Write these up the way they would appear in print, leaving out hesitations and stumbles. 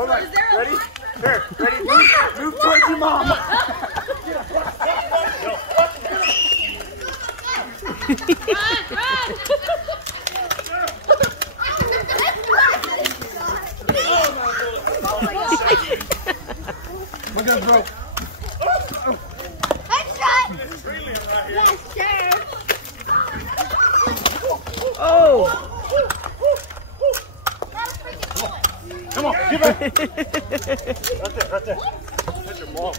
Hold on. Ready? There. Ready? Move towards your mom. My gun broke. Headshot! Yes, sir. Oh! Come on, get back! Right there. That's your mom.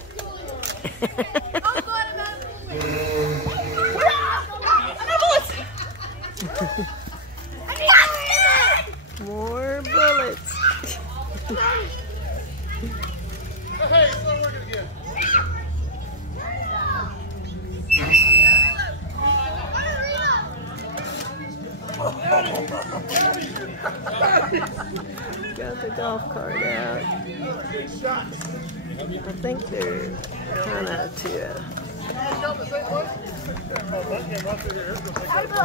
More bullets. Hey, it's not working again. Got the golf cart out. I think they're kind of to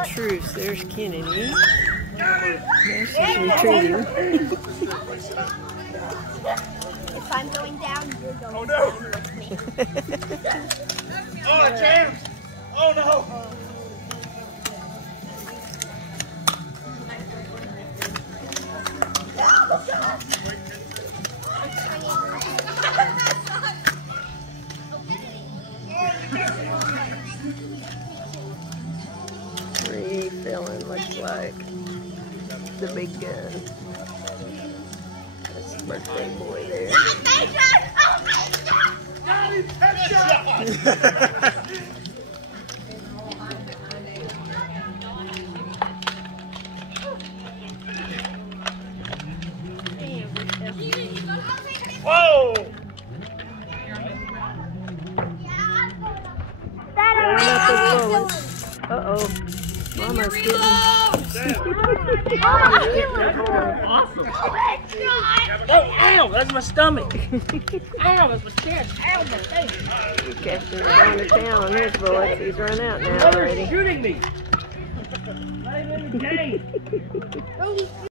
truce. There's Kennedy. There's retreating. If I'm going down, you're going Oh no! with me. Oh, it jammed! Oh no! Refilling looks like the big gun. That's the birthday boy there. Whoa! Uh-oh. Mama's getting... Awesome! Oh, ow! That's my stomach! Ow! That's my chest! Ow! My face! Kashton's going to town on his bullets. He's run out now already. Shooting me! Not even a game!